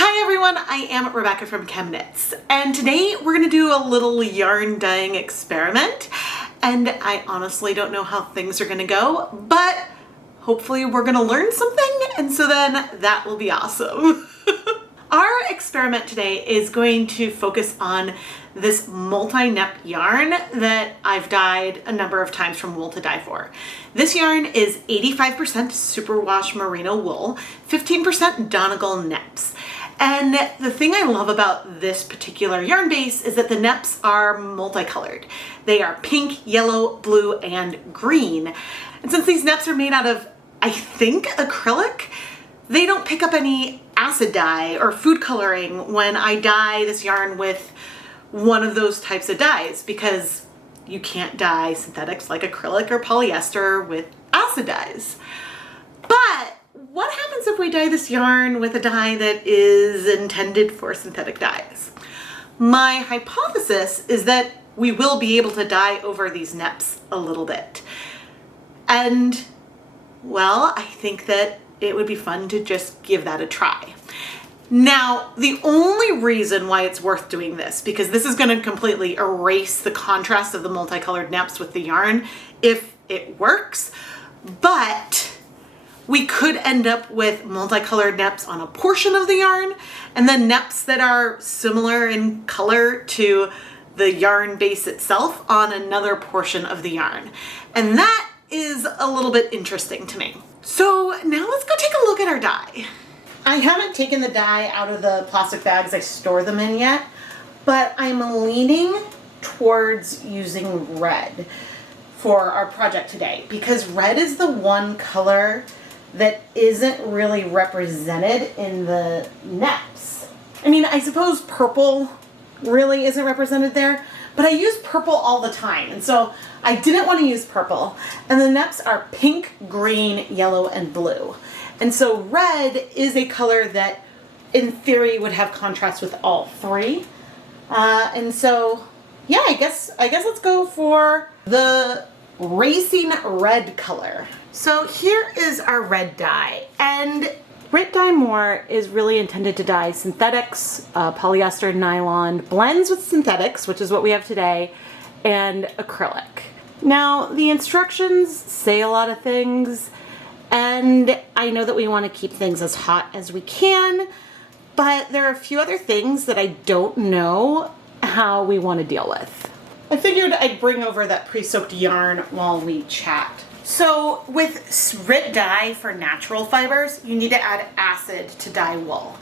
Hi everyone, I am Rebecca from ChemKnits, and today we're going to do a little yarn dyeing experiment, and I honestly don't know how things are going to go, but hopefully we're going to learn something, and so then that will be awesome. Our experiment today is going to focus on this multi-nep yarn that I've dyed a number of times from Wool to Dyepot. This yarn is 85% superwash merino wool, 15% Donegal Neps. And the thing I love about this particular yarn base is that the Neps are multicolored. They are pink, yellow, blue, and green. And since these Neps are made out of, I think, acrylic, they don't pick up any acid dye or food coloring when I dye this yarn with one of those types of dyes, because you can't dye synthetics like acrylic or polyester with acid dyes. But what happens if we dye this yarn with a dye that is intended for synthetic dyes? My hypothesis is that we will be able to dye over these Neps a little bit. And, well, I think that it would be fun to just give that a try. Now, the only reason why it's worth doing this, because this is going to completely erase the contrast of the multicolored Neps with the yarn if it works, but we could end up with multicolored Neps on a portion of the yarn, and then Neps that are similar in color to the yarn base itself on another portion of the yarn. And that is a little bit interesting to me. So now let's go take a look at our dye. I haven't taken the dye out of the plastic bags I store them in yet, but I'm leaning towards using red for our project today, because red is the one color that isn't really represented in the Neps. I mean, I suppose purple really isn't represented there, but I use purple all the time, and so I didn't want to use purple. And the Neps are pink, green, yellow, and blue. And so red is a color that in theory would have contrast with all three. And so, yeah, I guess let's go for the racing red color. So here is our red dye, and Rit DyeMore is really intended to dye synthetics, polyester, nylon, blends with synthetics, which is what we have today, and acrylic. Now, the instructions say a lot of things, and I know that we want to keep things as hot as we can, but there are a few other things that I don't know how we want to deal with. I figured I'd bring over that pre-soaked yarn while we chat. So with Rit dye for natural fibers, you need to add acid to dye wool.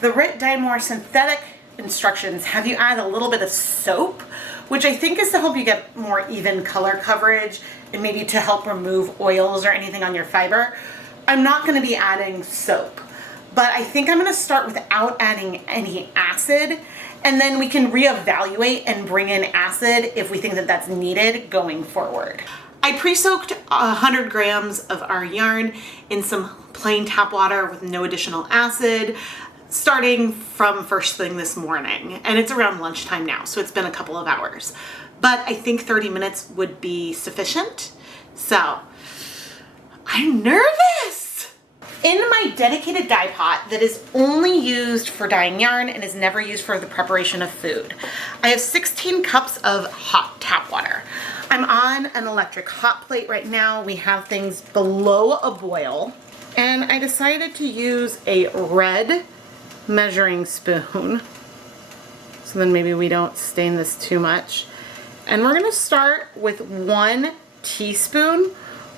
The Rit DyeMore synthetic instructions have you add a little bit of soap, which I think is to help you get more even color coverage and maybe to help remove oils or anything on your fiber. I'm not going to be adding soap, but I think I'm going to start without adding any acid, and then we can reevaluate and bring in acid if we think that that's needed going forward. I pre-soaked 100 grams of our yarn in some plain tap water with no additional acid, starting from first thing this morning. And it's around lunchtime now, so it's been a couple of hours. But I think 30 minutes would be sufficient. So, I'm nervous! In my dedicated dye pot that is only used for dyeing yarn and is never used for the preparation of food, I have 16 cups of hot tap water. I'm on an electric hot plate right now. We have things below a boil, and I decided to use a red measuring spoon, so then maybe we don't stain this too much. And we're going to start with 1 teaspoon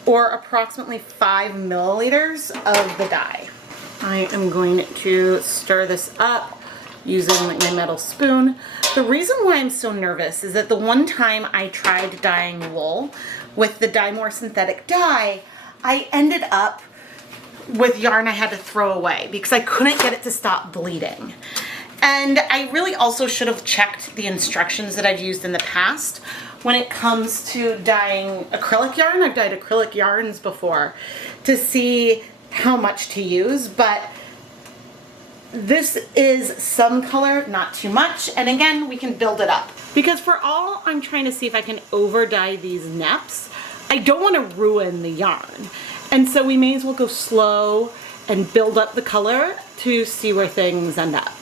or approximately 5 milliliters of the dye. I am going to stir this up using my metal spoon. The reason why I'm so nervous is that the one time I tried dyeing wool with the DyeMore synthetic dye, I ended up with yarn I had to throw away because I couldn't get it to stop bleeding. And I really also should have checked the instructions that I've used in the past when it comes to dyeing acrylic yarn. I've dyed acrylic yarns before to see how much to use, but this is some color, not too much, and again, we can build it up. Because for all I'm trying to see if I can over dye these Neps, I don't want to ruin the yarn. And so we may as well go slow and build up the color to see where things end up.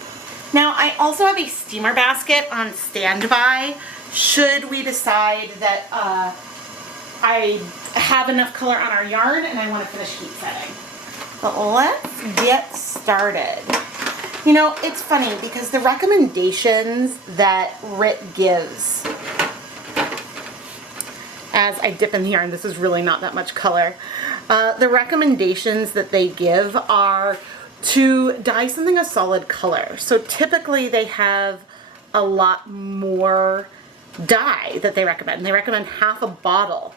Now I also have a steamer basket on standby should we decide that I have enough color on our yarn and I want to finish heat setting. But let's get started. You know, it's funny because the recommendations that Rit gives as I dip in the yarn, this is really not that much color. The recommendations that they give are to dye something a solid color. So typically they have a lot more dye that they recommend. They recommend half a bottle.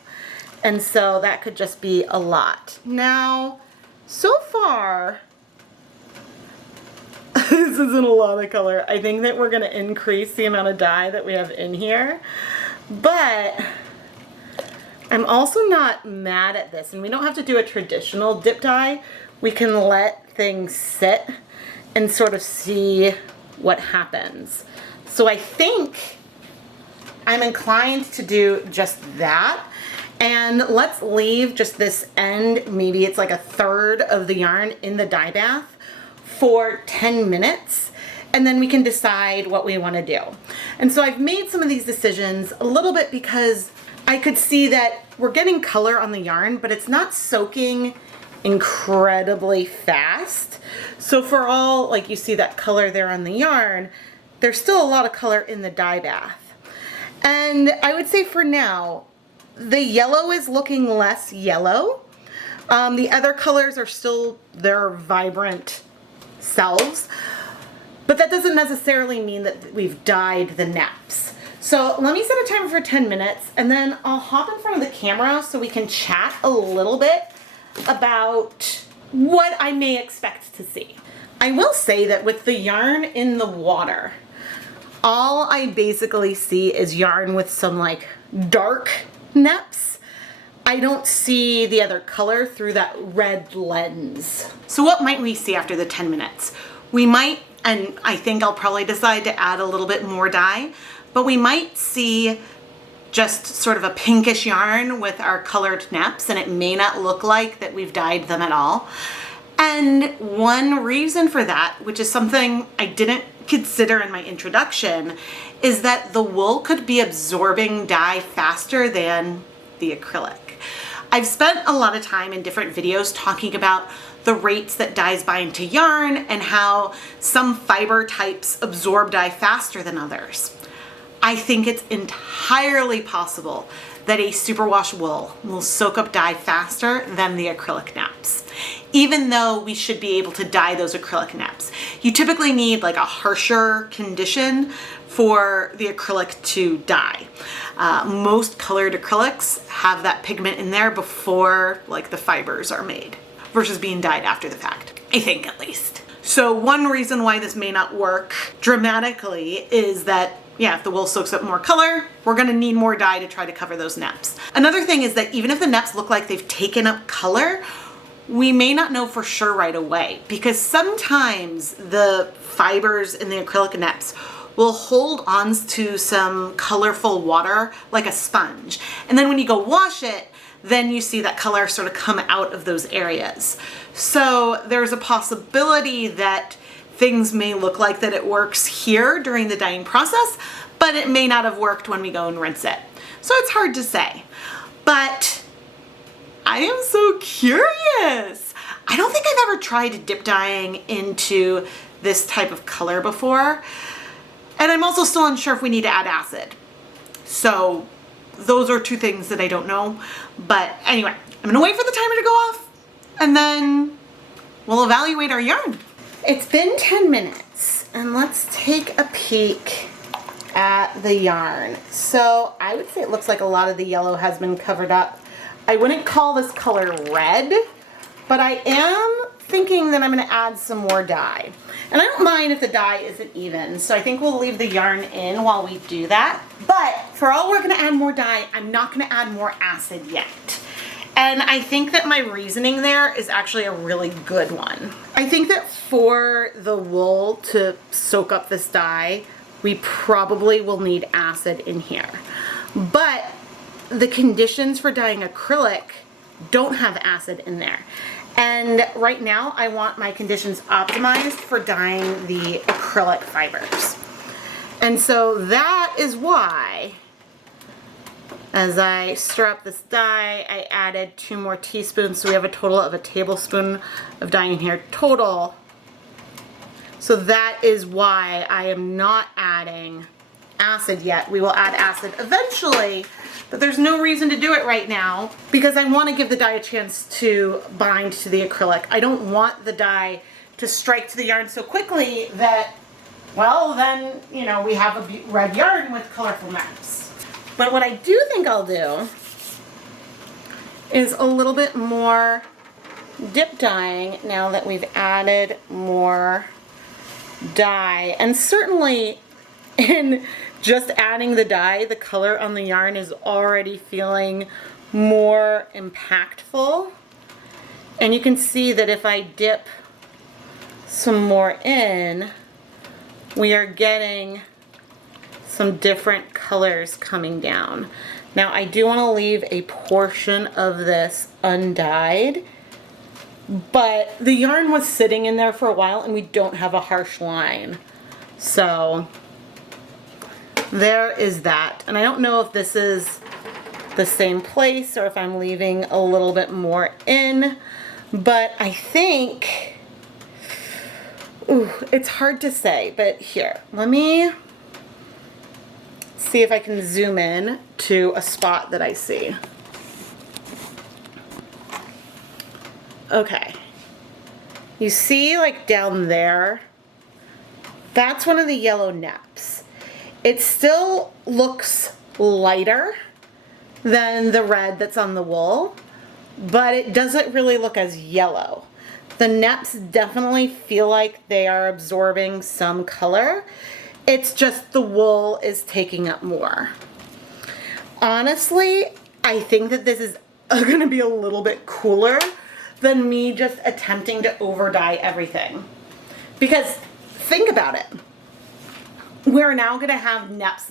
And so that could just be a lot. Now, so far, this isn't a lot of color. I think that we're gonna increase the amount of dye that we have in here. But I'm also not mad at this. And we don't have to do a traditional dip dye. We can let things sit and sort of see what happens. So I think I'm inclined to do just that. And let's leave just this end, maybe it's like a third of the yarn in the dye bath for 10 minutes. And then we can decide what we want to do. And so I've made some of these decisions a little bit because I could see that we're getting color on the yarn, but it's not soaking incredibly fast. So for all, like you see that color there on the yarn, there's still a lot of color in the dye bath. And I would say for now, the yellow is looking less yellow. The other colors are still their vibrant selves, but that doesn't necessarily mean that we've dyed the Neps. So let me set a timer for 10 minutes and then I'll hop in front of the camera so we can chat a little bit about what I may expect to see. I will say that with the yarn in the water, all I basically see is yarn with some like dark Neps. I don't see the other color through that red lens. So what might we see after the 10 minutes? We might, and I think I'll probably decide to add a little bit more dye, but we might see just sort of a pinkish yarn with our colored Neps, and it may not look like that we've dyed them at all. And one reason for that, which is something I didn't consider in my introduction, is that the wool could be absorbing dye faster than the acrylic. I've spent a lot of time in different videos talking about the rates that dyes bind to yarn and how some fiber types absorb dye faster than others. I think it's entirely possible that a superwash wool will soak up dye faster than the acrylic Neps, even though we should be able to dye those acrylic Neps. You typically need like a harsher condition for the acrylic to dye. Most colored acrylics have that pigment in there before like the fibers are made versus being dyed after the fact, I think at least. So one reason why this may not work dramatically is that, yeah, if the wool soaks up more color, we're gonna need more dye to try to cover those Neps. Another thing is that even if the Neps look like they've taken up color, we may not know for sure right away because sometimes the fibers in the acrylic Neps will hold on to some colorful water like a sponge. And then when you go wash it, then you see that color sort of come out of those areas. So there's a possibility that things may look like that it works here during the dyeing process, but it may not have worked when we go and rinse it. So it's hard to say, but I am so curious. I don't think I've ever tried dip dyeing into this type of color before. And I'm also still unsure if we need to add acid. So those are two things that I don't know. But anyway, I'm gonna wait for the timer to go off and then we'll evaluate our yarn. It's been 10 minutes and let's take a peek at the yarn. So I would say it looks like a lot of the yellow has been covered up. I wouldn't call this color red, but I am thinking that I'm gonna add some more dye. And I don't mind if the dye isn't even, so I think we'll leave the yarn in while we do that. But for all we're gonna add more dye, I'm not gonna add more acid yet. And I think that my reasoning there is actually a really good one. I think that for the wool to soak up this dye, we probably will need acid in here. But the conditions for dyeing acrylic don't have acid in there. And right now I want my conditions optimized for dyeing the acrylic fibers. And so that is why, as I stir up this dye, I added 2 more teaspoons. So we have a total of a tablespoon of dye in here total. So that is why I am not adding acid yet. We will add acid eventually, but there's no reason to do it right now because I want to give the dye a chance to bind to the acrylic. I don't want the dye to strike to the yarn so quickly that, well, then, you know, we have a red yarn with colorful Neps. But what I do think I'll do is a little bit more dip dyeing now that we've added more dye. And certainly in just adding the dye, the color on the yarn is already feeling more impactful. And you can see that if I dip some more in, we are getting some different colors coming down. Now I do want to leave a portion of this undyed, but the yarn was sitting in there for a while and we don't have a harsh line. So there is that. And I don't know if this is the same place or if I'm leaving a little bit more in, but I think, ooh, it's hard to say, but here, let me see if I can zoom in to a spot that I see. Okay. You see, like down there, that's one of the yellow Neps. It still looks lighter than the red that's on the wool, but it doesn't really look as yellow. The Neps definitely feel like they are absorbing some color. It's just the wool is taking up more. Honestly, I think that this is gonna be a little bit cooler than me just attempting to overdye everything. Because think about it. We're now gonna have Neps,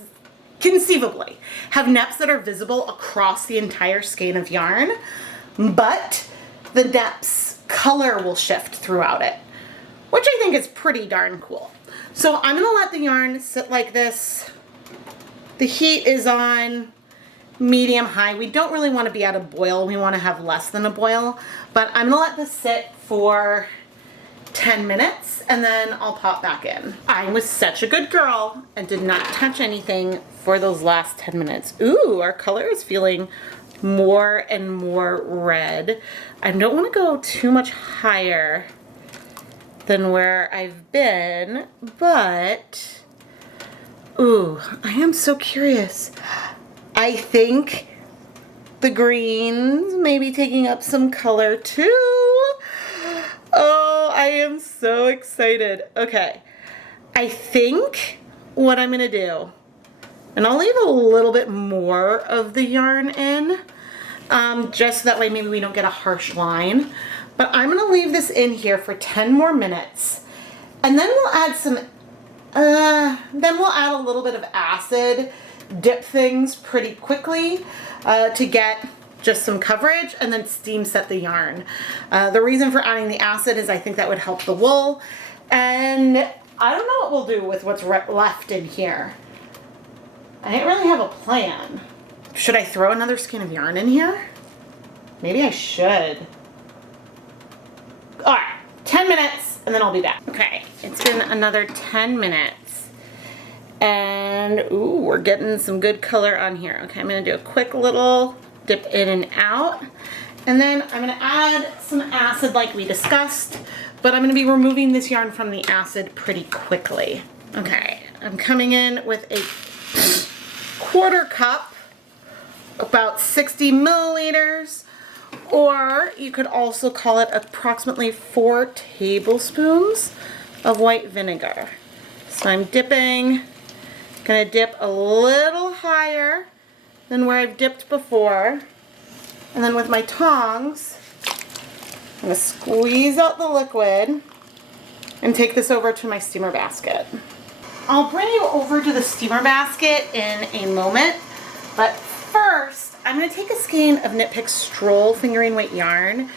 conceivably, have Neps that are visible across the entire skein of yarn, but the Neps color will shift throughout it, which I think is pretty darn cool. So I'm gonna let the yarn sit like this. The heat is on medium high. We don't really want to be at a boil. We want to have less than a boil, but I'm gonna let this sit for 10 minutes and then I'll pop back in. I was such a good girl and did not touch anything for those last 10 minutes. Ooh, our color is feeling more and more red. I don't want to go too much higher than where I've been, but ooh, I am so curious. I think the greens may be taking up some color too. Oh, I am so excited. Okay, I think what I'm gonna do, and I'll leave a little bit more of the yarn in, just so that way maybe we don't get a harsh line. But I'm gonna leave this in here for 10 more minutes, and then we'll add some, then we'll add a little bit of acid, dip things pretty quickly to get just some coverage, and then steam set the yarn. The reason for adding the acid is I think that would help the wool, and I don't know what we'll do with what's left in here. I didn't really have a plan. Should I throw another skein of yarn in here? Maybe I should. All right, 10 minutes and then I'll be back. Okay, it's been another 10 minutes and ooh, we're getting some good color on here. Okay, I'm gonna do a quick little dip in and out, and then I'm gonna add some acid like we discussed, but I'm gonna be removing this yarn from the acid pretty quickly. Okay, I'm coming in with a 1/4 cup, about 60 milliliters, or you could also call it approximately 4 tablespoons of white vinegar. So I'm dipping, gonna dip a little higher than where I've dipped before, and then with my tongs, I'm gonna squeeze out the liquid and take this over to my steamer basket. I'll bring you over to the steamer basket in a moment, but first I'm going to take a skein of Knit Pick Stroll fingering weight yarn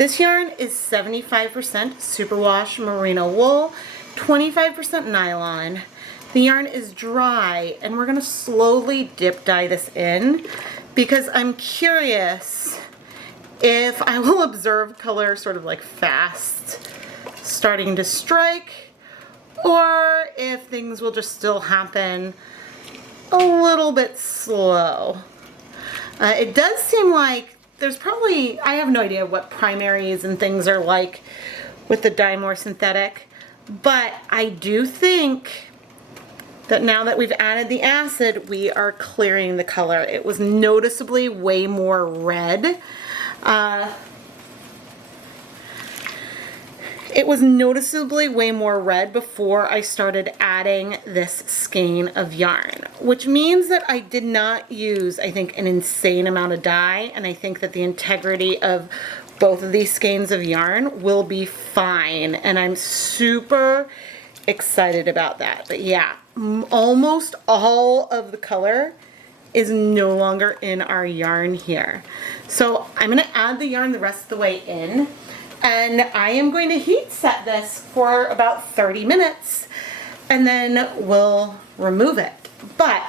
This yarn is 75% superwash merino wool, 25% nylon. The yarn is dry, and we're gonna slowly dip dye this in because I'm curious if I will observe color sort of like fast starting to strike, or if things will just still happen a little bit slow. It does seem like there's probably, I have no idea what primaries and things are like with the DyeMore synthetic, but I do think that now that we've added the acid, we are clearing the color. It was noticeably way more red. It was noticeably way more red before I started adding this skein of yarn, which means that I did not use, I think, an insane amount of dye, and I think that the integrity of both of these skeins of yarn will be fine, and I'm super excited about that. But yeah, almost all of the color is no longer in our yarn here. So I'm gonna add the yarn the rest of the way in, and I am going to heat set this for about 30 minutes, and then we'll remove it. But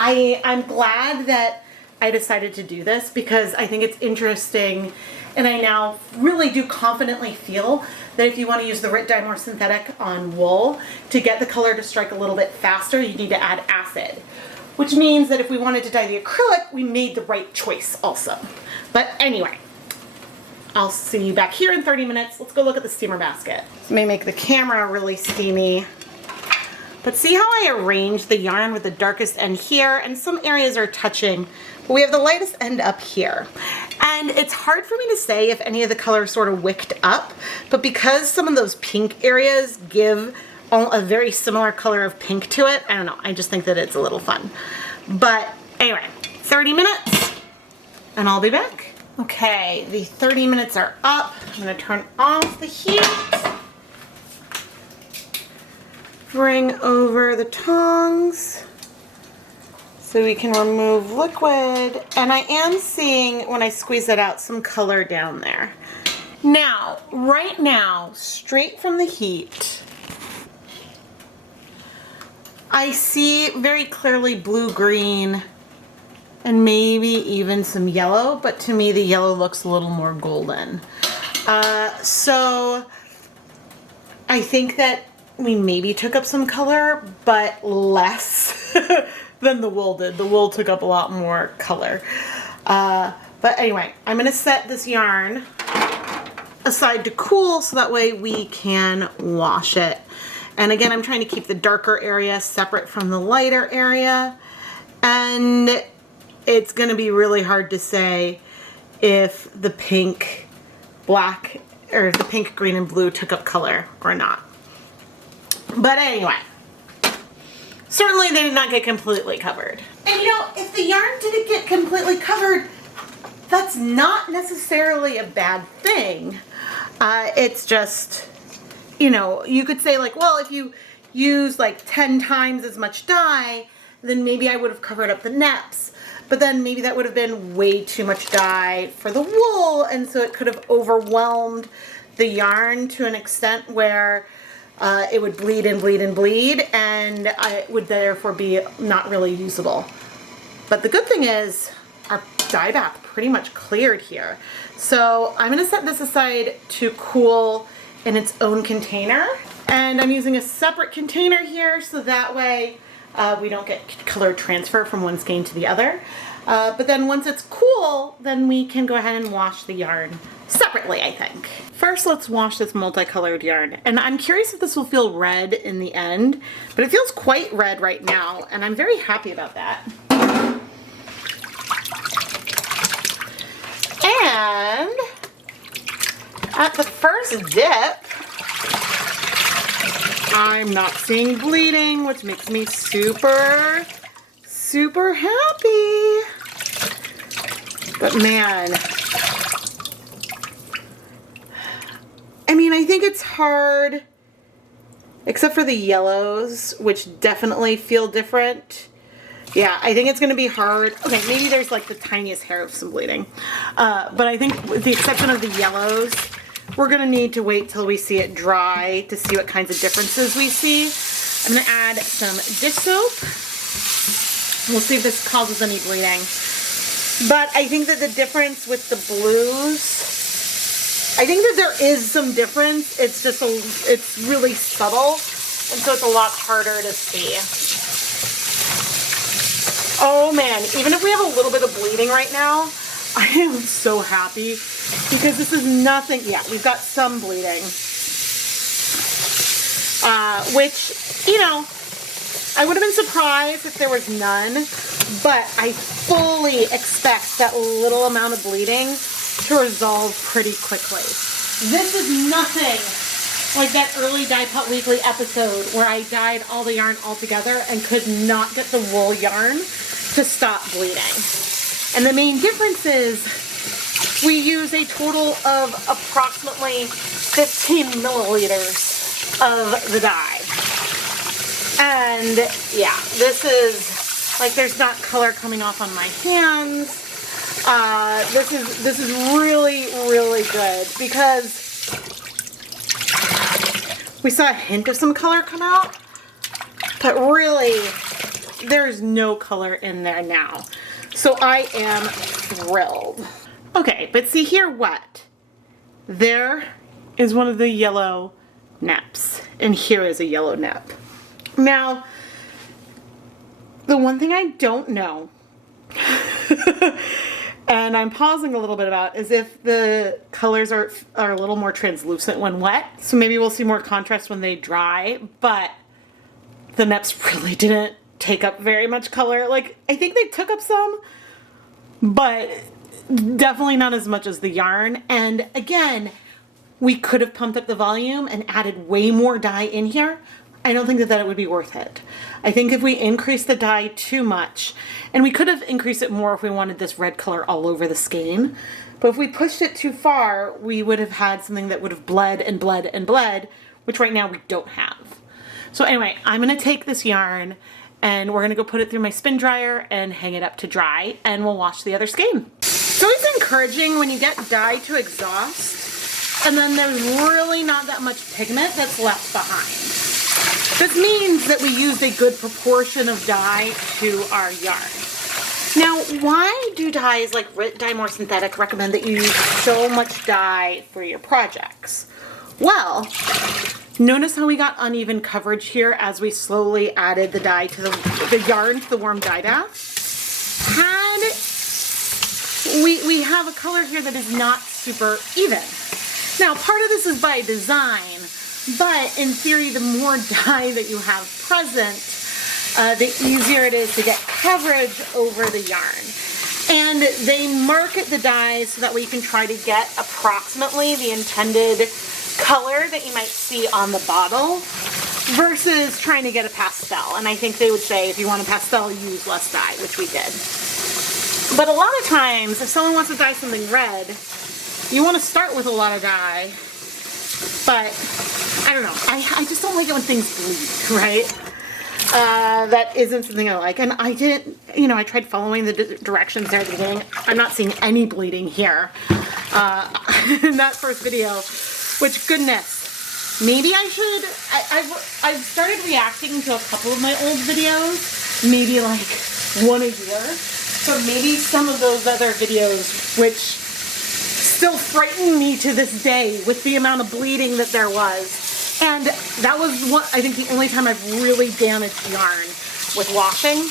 I'm glad that I decided to do this because I think it's interesting, and I now really do confidently feel that if you want to use the Rit DyeMore synthetic on wool to get the color to strike a little bit faster, you need to add acid. Which means that if we wanted to dye the acrylic, we made the right choice also. But anyway, I'll see you back here in 30 minutes. Let's go look at the steamer basket. This may make the camera really steamy. But see how I arranged the yarn with the darkest end here, and some areas are touching, but we have the lightest end up here. And it's hard for me to say if any of the color sort of wicked up, but because some of those pink areas give a very similar color of pink to it, I don't know, I just think that it's a little fun. But anyway, 30 minutes, and I'll be back. Okay, the 30 minutes are up. I'm gonna turn off the heat. Bring over the tongs so we can remove liquid. And I am seeing, when I squeeze it out, some color down there. Now, right now, straight from the heat, I see very clearly blue-green and maybe even some yellow, but to me the yellow looks a little more golden. So I think that we maybe took up some color, but less than the wool did. The wool took up a lot more color. But anyway, I'm gonna set this yarn aside to cool so that way we can wash it. And again, I'm trying to keep the darker area separate from the lighter area. And it's gonna be really hard to say if the pink, black, or if the pink, green, and blue took up color or not. But anyway, certainly they did not get completely covered. And you know, if the yarn didn't get completely covered, that's not necessarily a bad thing. It's just, you know, you could say like, well, if you use like 10 times as much dye, then maybe I would have covered up the Neps. But then maybe that would have been way too much dye for the wool, and so it could have overwhelmed the yarn to an extent where it would bleed and bleed and bleed, and it would therefore be not really usable. But the good thing is our dye bath pretty much cleared here. So I'm gonna set this aside to cool in its own container, and I'm using a separate container here so that way we don't get color transfer from one skein to the other. But then once it's cool, then we can go ahead and wash the yarn separately, I think. First, let's wash this multicolored yarn. And I'm curious if this will feel red in the end, but it feels quite red right now, and I'm very happy about that. And at the first dip, I'm not seeing bleeding, which makes me super, super happy. But man, I mean, I think it's hard, except for the yellows, which definitely feel different. Yeah, I think it's going to be hard. Okay, maybe there's like the tiniest hair of some bleeding. But I think with the exception of the yellows, we're going to need to wait till we see it dry to see what kinds of differences we see. I'm going to add some dish soap. We'll see if this causes any bleeding. But I think that the difference with the blues, I think that there is some difference. It's just it's really subtle, and so it's a lot harder to see. Oh man, even if we have a little bit of bleeding right now, I am so happy because this is nothing. Yeah, we've got some bleeding. Which, you know, I would have been surprised if there was none, but I fully expect that little amount of bleeding to resolve pretty quickly. This is nothing like that early Dyepot Weekly episode where I dyed all the yarn all together and could not get the wool yarn to stop bleeding. And the main difference is we use a total of approximately 15 milliliters of the dye. And yeah, this is like, there's not color coming off on my hands. This is really, really good because we saw a hint of some color come out, but really there's no color in there now. So I am thrilled. Okay, but see here what? There is one of the yellow neps, and here is a yellow nep. Now, the one thing I don't know, and I'm pausing a little bit about, is if the colors are a little more translucent when wet. So maybe we'll see more contrast when they dry, but the neps really didn't take up very much color. Like, I think they took up some, but definitely not as much as the yarn. And again, we could have pumped up the volume and added way more dye in here. I don't think that it would be worth it. I think if we increase the dye too much, and we could have increased it more if we wanted this red color all over the skein, but if we pushed it too far, we would have had something that would have bled and bled and bled, which right now we don't have. So anyway, I'm gonna take this yarn and we're gonna go put it through my spin dryer and hang it up to dry, and we'll wash the other skein. It's always encouraging when you get dye to exhaust and then there's really not that much pigment that's left behind. This means that we used a good proportion of dye to our yarn. Now, why do dyes like Rit DyeMore Synthetic recommend that you use so much dye for your projects? Well, notice how we got uneven coverage here as we slowly added the dye to the yarn to the warm dye bath? We have a color here that is not super even. Now, part of this is by design, but in theory, the more dye that you have present, the easier it is to get coverage over the yarn. And they market the dyes so that we can try to get approximately the intended color that you might see on the bottle versus trying to get a pastel. And I think they would say if you want a pastel, use less dye, which we did. But a lot of times, if someone wants to dye something red, you want to start with a lot of dye, but I don't know. I just don't like it when things bleed, right? That isn't something I like. And I didn't, you know, I tried following the directions there at the beginning. I'm not seeing any bleeding here in that first video, which goodness, maybe I should, I've started reacting to a couple of my old videos, maybe like one a year. So maybe some of those other videos, which still frighten me to this day with the amount of bleeding that there was. And that was I think the only time I've really damaged yarn with washing.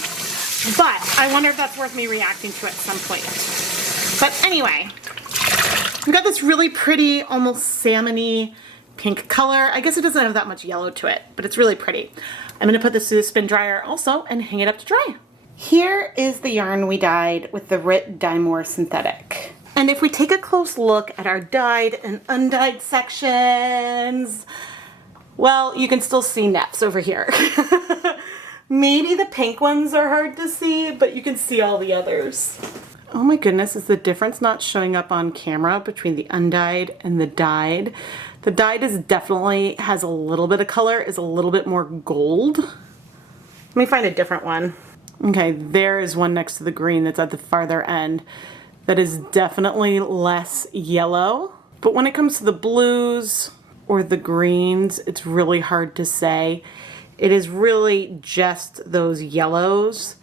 But I wonder if that's worth me reacting to at some point. But anyway, we've got this really pretty, almost salmon-y pink color. I guess it doesn't have that much yellow to it, but it's really pretty. I'm gonna put this through the spin dryer also and hang it up to dry. Here is the yarn we dyed with the Rit DyeMore Synthetic. And if we take a close look at our dyed and undyed sections, well, you can still see neps over here. Maybe the pink ones are hard to see, but you can see all the others. Oh my goodness, is the difference not showing up on camera between the undyed and the dyed? The dyed is definitely has a little bit of color, is a little bit more gold. Let me find a different one. Okay, there is one next to the green that's at the farther end. That is definitely less yellow. But when it comes to the blues or the greens, it's really hard to say. It is really just those yellows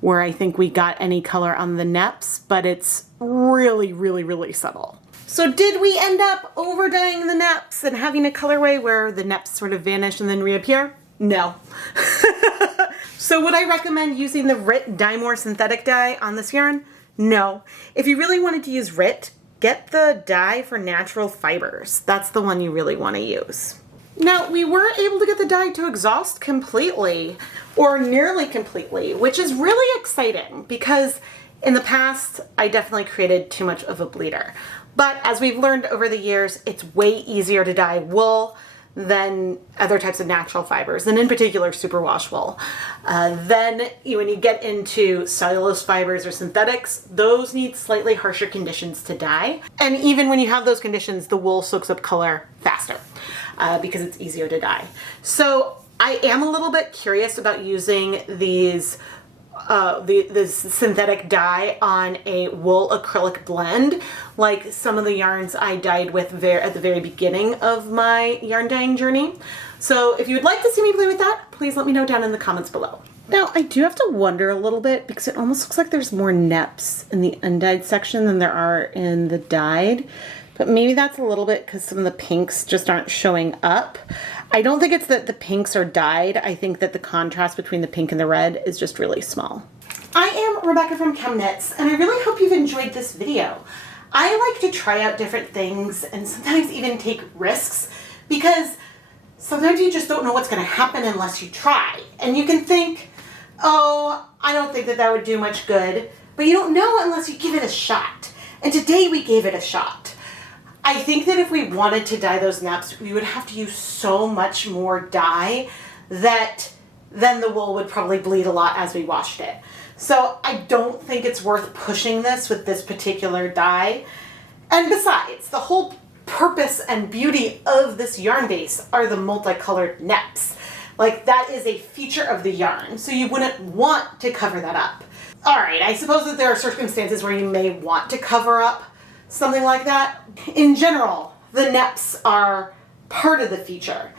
where I think we got any color on the Neps, but it's really, really, really subtle. So did we end up over dyeing the Neps and having a colorway where the Neps sort of vanish and then reappear? No. So would I recommend using the Rit DyeMore synthetic dye on this yarn? No. If you really wanted to use Rit, get the dye for natural fibers. That's the one you really want to use. Now, we were able to get the dye to exhaust completely, or nearly completely, which is really exciting because in the past, I definitely created too much of a bleeder. But as we've learned over the years, it's way easier to dye wool than other types of natural fibers, and in particular superwash wool. Then when you get into cellulose fibers or synthetics, those need slightly harsher conditions to dye. And even when you have those conditions, the wool soaks up color faster because it's easier to dye. So I am a little bit curious about using these this synthetic dye on a wool acrylic blend, like some of the yarns I dyed with at the very beginning of my yarn dyeing journey. So if you would like to see me play with that, please let me know down in the comments below. Now I do have to wonder a little bit because it almost looks like there's more Neps in the undyed section than there are in the dyed. But maybe that's a little bit because some of the pinks just aren't showing up. I don't think it's that the pinks are dyed. I think that the contrast between the pink and the red is just really small. I am Rebecca from ChemKnits, and I really hope you've enjoyed this video. I like to try out different things and sometimes even take risks because sometimes you just don't know what's going to happen unless you try. And you can think, oh, I don't think that that would do much good, but you don't know unless you give it a shot. And today we gave it a shot. I think that if we wanted to dye those Neps, we would have to use so much more dye that then the wool would probably bleed a lot as we washed it. So I don't think it's worth pushing this with this particular dye. And besides, the whole purpose and beauty of this yarn base are the multicolored Neps. Like, that is a feature of the yarn, so you wouldn't want to cover that up. All right, I suppose that there are circumstances where you may want to cover up something like that. In general, the Neps are part of the feature.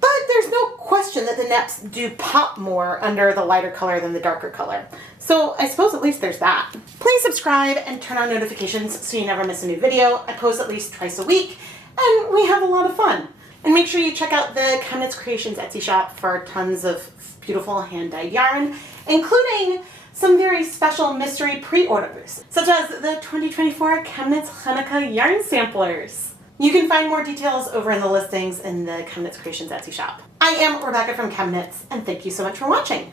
But there's no question that the Neps do pop more under the lighter color than the darker color. So I suppose at least there's that. Please subscribe and turn on notifications so you never miss a new video. I post at least twice a week, and we have a lot of fun. And make sure you check out the ChemKnits Creations Etsy shop for tons of beautiful hand-dyed yarn, including some very special mystery pre-orders, such as the 2024 ChemKnits Hanukkah yarn samplers. You can find more details over in the listings in the ChemKnits Creations Etsy shop. I am Rebecca from ChemKnits, and thank you so much for watching.